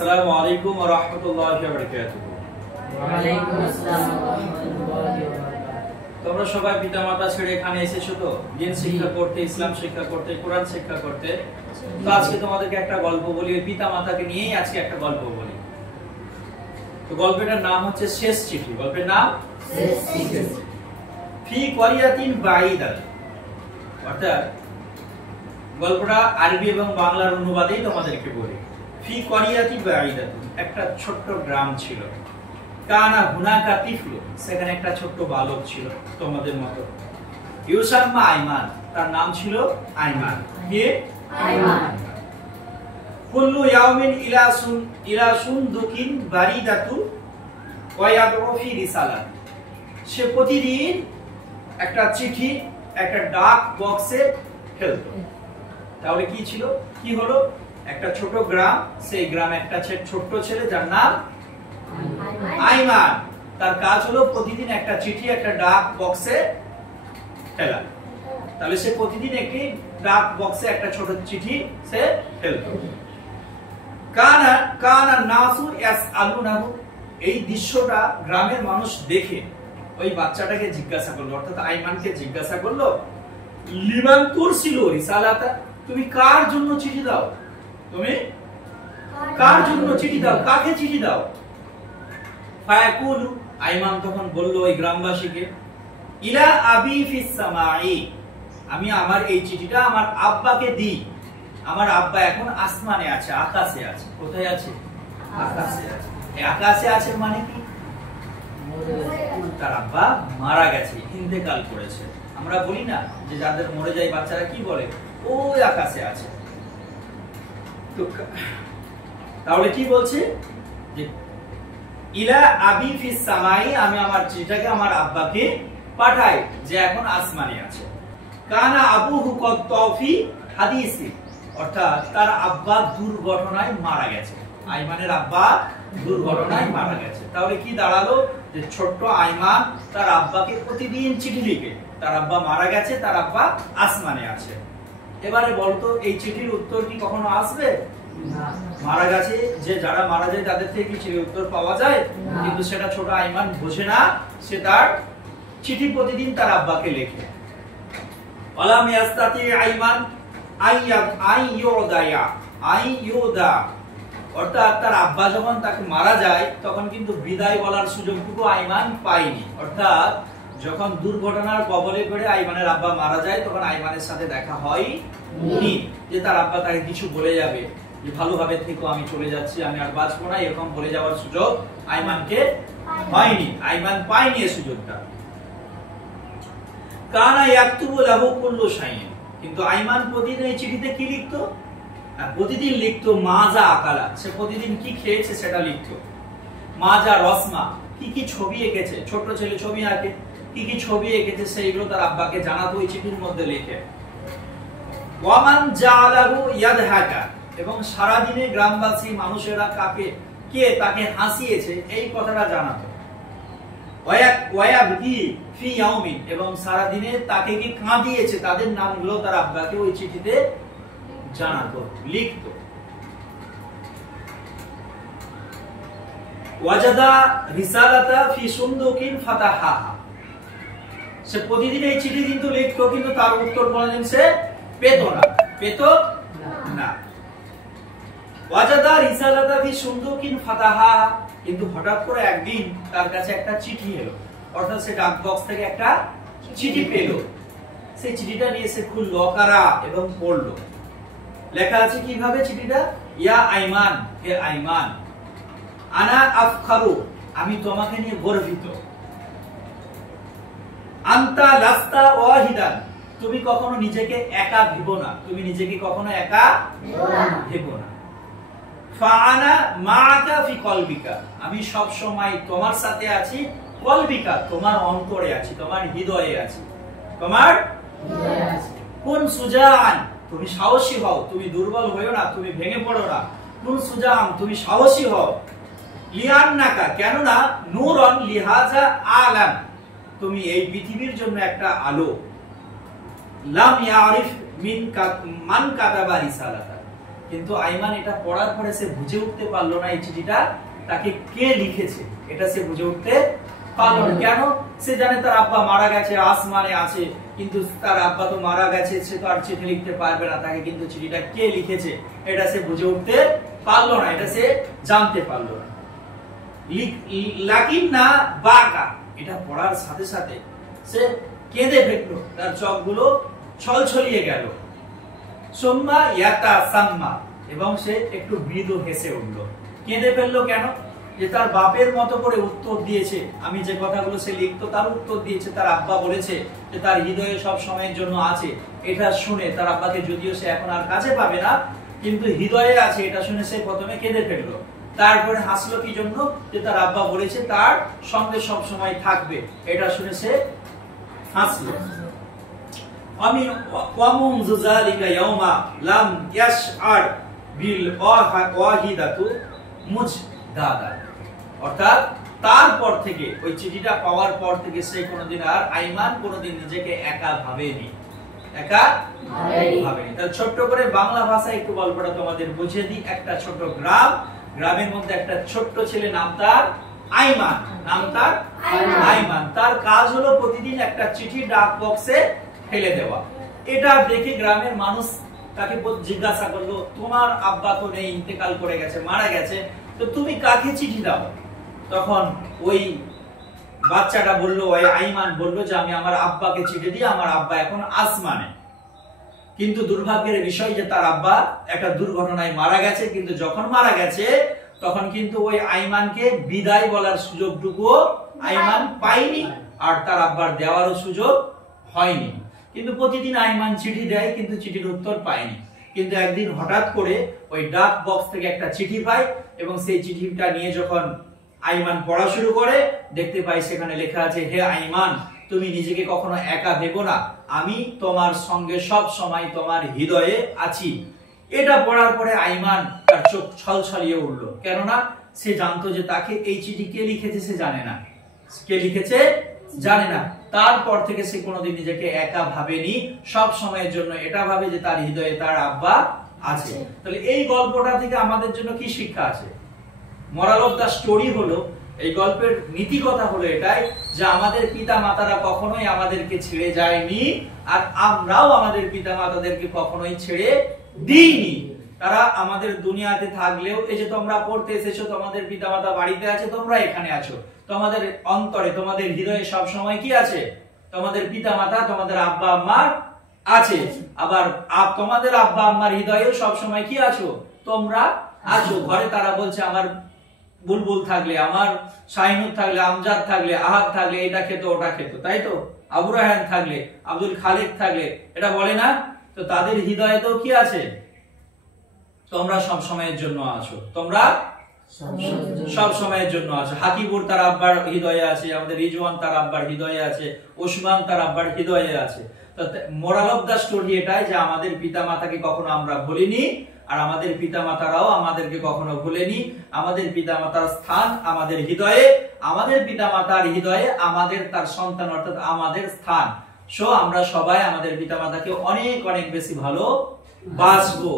আসসালামু আলাইকুম ওয়া রাহমাতুল্লাহি ওয়া বারাকাতুহু। ওয়া আলাইকুম আসসালাম ওয়া রাহমাতুল্লাহি ওয়া বারাকাতুহু। তোমরা সবাই পিতামাতা ছেড়ে এখানে এসেছো তো দিন শিক্ষা করতে, ইসলাম শিক্ষা করতে, কোরআন শিক্ষা করতে। তো আজকে তোমাদেরকে একটা গল্প বলি, পিতামাতাকে নিয়েই আজকে একটা গল্প বলি। তো গল্পটার নাম হচ্ছে শেষ চিঠি। গল্পের নাম শেষ চিঠি। ফি ক্বারিয়াতিন বাঈদা। অর্থাৎ গল্পটা আরবি এবং বাংলার অনুবাদেই তোমাদেরকে বলি। ফি ক্বারিয়াতিন বাঈদা, একটা ছোট্ট গ্রাম ছিল। কানা হুনাকা তিফলু, সেখানে একটা ছোট্ট বালক ছিল তোমাদের মতো। ইউসাম্মা আইমান, তার নাম ছিল আইমান। কে? আইমান। কুল্লু ইয়াউমিন ইলা সুনদুকিন বারিদাতু ওয়া ইয়াদউ ফি রিসালাত। সে প্রতিদিন একটা চিঠি একটা ডাক বক্সে ফেলতো। তাহলে কি ছিল, কি হলো? একটা ছোট গ্রাম, সেই গ্রামে একটা ছোট্ট ছেলে যার নাম আইমান। তার কাজ হলো প্রতিদিন একটা চিঠি একটা ডাক বক্সে ফেলা। তাহলে সে প্রতিদিন একটি ডাক বক্সে একটা ছোট চিঠি সে ফেলতো। কানা নাসু ইয়াসআলুনাহু, এই দৃশ্যটা গ্রামের মানুষ দেখে ওই বাচ্চাটাকে জিজ্ঞাসা করলো, অর্থাৎ আইমানকে জিজ্ঞাসা করলো, লিমান তুরসিলু রিসালাতা, তুমি কার জন্য চিঠি দাও? তুমি কার জন্য চিঠি দাও? কাকে চিঠি দাও? ফায়াকুলু, আইমান তখন বলল ওই গ্রামবাসীকে, ইলা আবি ফিস সামাই, আমি আমার এই চিঠিটা আমার আব্বাকে দিই। আমার আব্বা এখন আসমানে আছে, আকাশে আছে। কোথায় আছে? আকাশে আছে। এই আকাশে আছে মানে কি? তার আব্বা মারা গেছে, ইন্তেকাল করেছে। আমরা বলি না যে যাদের মরে যায় বাচ্চারা কি বলে, ওই আকাশে আছে। তো তাহলে কি বলছে যে ইলা আবি ফিস সামাই, আমি আমার চিঠিটাকে আমার আব্বাকে পাঠাই যে এখন আসমানে আছে। কানা আবুহু কদ তাওফি হাদিসি, অর্থাৎ তার আব্বা দুর্ঘটনায় মারা গেছে। আইমানের আব্বা দুর্ঘটনায় মারা গেছে। তাহলে কি দাঁড়ালো? যে ছোট্ট আইমান তার আব্বাকে প্রতিদিন চিঠি লিখে, তার আব্বা মারা গেছে, তার আব্বা আসমানে আছে। এবারে বলতো এই চিঠির উত্তর কি কখনো আসবে? মারা গেছে যে যারা মারা যায় তাদের থেকে কি চিঠির উত্তর পাওয়া যায়? কিন্তু সেটা ছোট আইমান বোঝে না। সে তার চিঠি প্রতিদিন তার আব্বাকে লেখে। ওয়ালাম ইয়াস্তাতি আইমান আইয়ুদা, অর্থাৎ তার আব্বা যখন তাকে মারা যায় তখন কিন্তু বিদায় বলার সুযোগটুকু আইমান পায়নি। অর্থাৎ যখন দুর্ঘটনার কবলে পড়ে আইমানের আব্বা মারা যায় তখন আইমানের সাথে দেখা হয়নি যে তার আব্বা তাকে কিছু বলে যাবে যে ভালোভাবে থেকো, আমি চলে যাচ্ছি, আমি আর বাঁচবো না, এরকম বলে যাওয়ার সুযোগ আইমানকে হয়নি। আইমান পায়নি এই সুযোগটা। কানা ইয়াকতুবু লাহু কুল্লু শাইইন, কিন্তু আইমান প্রতিদিন এই চিঠিতে কি লিখতো? প্রতিদিন লিখতো মাজা আকালা, সে প্রতিদিন কি খেয়েছে সেটা লিখতো। মাজা রসমা, কি কি ছবি এঁকেছে, ছোট ছেলে ছবি আঁকে, কি কি ছবি এঁকেছে সেইগুলো তার আব্বাকে জানাতো ওই চিঠির মধ্যে লিখে। ওয়ামান জাআলাহু ইয়াদহাকা, এবং সারা দিনে গ্রামবাসী মানুষেরা কে তাকে হাসিয়েছে এই কথাটা জানাতো। ওয়ায়াবকি ফি ইয়াউমিন, এবং সারা দিনে তাকে কি কাঁদিয়েছে তাদের নামগুলো তার আব্বাকে ওই চিঠিতে জানাতো, লিখতো। ওয়াজাদা রিসালাতা ফি সুনদুকিন ফাতাহাহা, সে প্রতিদিন এই চিঠি কিন্তু লিখতো, কিন্তু তার উত্তর কোনদিন সে পেত না। ওয়াজাদা রিসালাতা ফি সুনদুকিন ফাতাহাহা, কিন্তু হঠাৎ করে একদিন তার কাছে একটা চিঠি এলো, অর্থাৎ সে ডাক বক্স থেকে একটা চিঠি পেল। সেই চিঠিটা নিয়ে সে খুলল কারা এবং পড়লো। লেখা আছে কিভাবে চিঠিটা? ইয়া আইমান, হে আইমান, আনা আফখারু, আমি তোমাকে নিয়ে গর্বিত। আনতা লাস্তা ওয়াহিদান, তুমি কখনো নিজেকে একা ভেবো না, তুমি নিজেকে কখনো একা ভেবো না। ফাআনা মাআকা ফি কলবিকা, আমি সব সময় তোমার সাথে আছি। কলবিকা, তোমার অন্তরে আছি, তোমার হৃদয়ে আছি, তোমার হৃদয়ে আছি। কুন সুজাআন, তুমি সাহসী হও, তুমি দুর্বল হয়ো না, তুমি ভেঙে পড়ো না। কুন সুজাআন, তুমি সাহসী হও। লিআন্নাকা, কেননা নূরন লিহাজা আলাম, তুমি এই পৃথিবীর জন্য একটা আলো। লাম ইয়ারিফ মান কাতাবা রিসালাতা, কিন্তু আইমান এটা পড়ার পরে সে বুঝে উঠতে পারলো না এই চিঠিটা তাকে কে লিখেছে, এটা সে বুঝে উঠতে পারলো না। কেন? সে জানে তার আব্বা মারা গেছে, আসমানে আছে, কিন্তু তার আব্বা তো মারা গেছে, সে তো আর চিঠি লিখতে পারবে না, তাকে কিন্তু চিঠিটা কে লিখেছে এটা সে বুঝে উঠতে পারলো না, এটা সে জানতে পারলো না। লাকিন না বাকা, এটা পড়ার সাথে সাথে সে কেঁদে ফেললো, তার চোখগুলো ছলছলিয়ে গেল। সোম্মা ইয়াতা সাম্মা, এবং সে একটু মৃদু হেসে উঠলো। কেঁদে ফেললো কেন? যে তার বাপের মতো করে উত্তর দিয়েছে, আমি যে কথাগুলো সে লিখতো তার উত্তর দিয়েছে, তার আব্বা বলেছে যে তার হৃদয়ে সব সময়ের জন্য আছে। এটা শুনে তার আব্বাকে যদিও সে এখন আর কাছে পাবে না, কিন্তু হৃদয়ে আছে, এটা শুনে সে প্রথমে কেঁদে ফেললো। তারপরে হাসলো কি জন্য? যে তার আব্বা বলেছে তার সঙ্গে সব সময় থাকবে, এটা শুনে সে হাসলো। আমি ওয়ামুনযু যালিকা ইয়াওমা লাম ইয়াশআর বিল ওয়াহিদাতু মুজদাদা, অর্থাৎ তারপর থেকে ওই চিঠিটা পাওয়ার পর থেকে সে কোনোদিন আর আইমান কোনোদিন নিজেকে একা ভাবেনি, একা ভাবেনি। তাহলে ছোট্ট করে বাংলা ভাষায় একটু গল্পটা তোমাদের বুঝিয়ে দিই। একটা ছোট গ্রাম, গ্রামের মধ্যে একটা ছোট্ট ছেলে, নাম তার আইমান, নাম তার আইমান। তার কাজ হলো প্রতিদিন একটা চিঠি ডাক বক্সে ফেলে দেওয়া। এটা দেখে গ্রামের মানুষ তাকে জিজ্ঞাসা করলো, তোমার আব্বা তো নেই, ইন্তেকাল করে গেছে, মারা গেছে, তো তুমি কাকে চিঠি দাও? তখন ওই বাচ্চাটা বললো, ওই আইমান বললো যে আমি আমার আব্বাকে চিঠি দিই, আমার আব্বা এখন আসমানে। কিন্তু দুর্ভাগ্যের বিষয় যে তার আব্বা একটা দুর্ঘটনায় মারা গেছে, কিন্তু যখন মারা গেছে তখন কিন্তু ওই আইমানকে বিদায় বলার সুযোগটুকুও আইমান পায়নি, আর তার আব্বার দেওয়ারও সুযোগ হয়নি। কিন্তু প্রতিদিন আইমান চিঠি দেয়, কিন্তু চিঠির উত্তর পায়নি। কিন্তু একদিন হঠাৎ করে ওই ডাক বক্স থেকে একটা চিঠি পায়, এবং সেই চিঠিটা নিয়ে যখন আইমান পড়া শুরু করে, দেখতে পাই সেখানে লেখা আছে, হে আইমান, তুমি নিজেকে কখনো একা ভেবো না, আমি তোমার সঙ্গে সব সময় তোমার হৃদয়ে আছি। এটা পড়ার পরে আইমান তার চোখ ছলছলিয়ে উঠলো, কেননা সে জানতো যে তাকে এই চিঠি কে লিখেছে সে জানে না, কে লিখেছে জানে না। তারপর থেকে সে কোনোদিন নিজেকে একা ভাবেনি, সব সময়ের জন্য এটা ভাবে যে তার হৃদয়ে তার আব্বা আছে। তাহলে এই গল্পটা থেকে আমাদের জন্য কি শিক্ষা আছে? মোরাল অফ দা স্টোরি হলো, এই গল্পের নীতি কথা হলো এটাই যে আমাদের পিতা মাতারা কখনোই আমাদেরকে ছেড়ে যায়নি, আর আমরাও আমাদের পিতা মাতাদেরকে কখনোই ছেড়ে দিইনি। তারা আমাদের দুনিয়াতে থাকলেও, এই যে তোমরা পড়তে এসেছো, তোমাদের পিতা মাতা বাড়িতে আছে, তোমরা এখানে আছো, তোমাদের অন্তরে, তোমাদের হৃদয়ে সব সময় কি আছে? তোমাদের পিতা মাতা, তোমাদের আব্বা আম্মা আছে। আবার তোমাদের আব্বা আম্মার হৃদয়েও সব সময় কি আছো? তোমরা আছো। ঘরে তারা বলছে আমার বুলবুল থাকলে, আমার শাহিনুর থাকলে, আমজাদ থাকলে, আহাদ থাকলে এটা খেতো ওটা খেতো, তাই তো? আবু রায়হান থাকলে, আব্দুল খালিক থাকলে, এটা বলে না? তো তাদের হৃদয়ে তো কি আছে? তোমরা সব সময়ের জন্য আছো, তোমরা সব সময়ের জন্য আছো। হাকিবুর তার আব্বার হৃদয়ে আছে, আমাদের রিজওয়ান তার আব্বার হৃদয়ে আছে, ওসমান তার আব্বার হৃদয়ে আছে। তো মোরাল অফ দা স্টোরি এটাই যে আমাদের পিতা মাতাকে কখনো আমরা ভুলিনি, আর আমাদের পিতা মাতারাও আমাদেরকে কখনো ভুলেনি। আমাদের পিতা মাতার স্থান আমাদের হৃদয়ে, আমাদের পিতা মাতার হৃদয়ে আমাদের তার সন্তান, অর্থাৎ আমাদের স্থান। সো আমরা সবাই আমাদের পিতা মাতাকে অনেক অনেক বেশি ভালোবাসবো।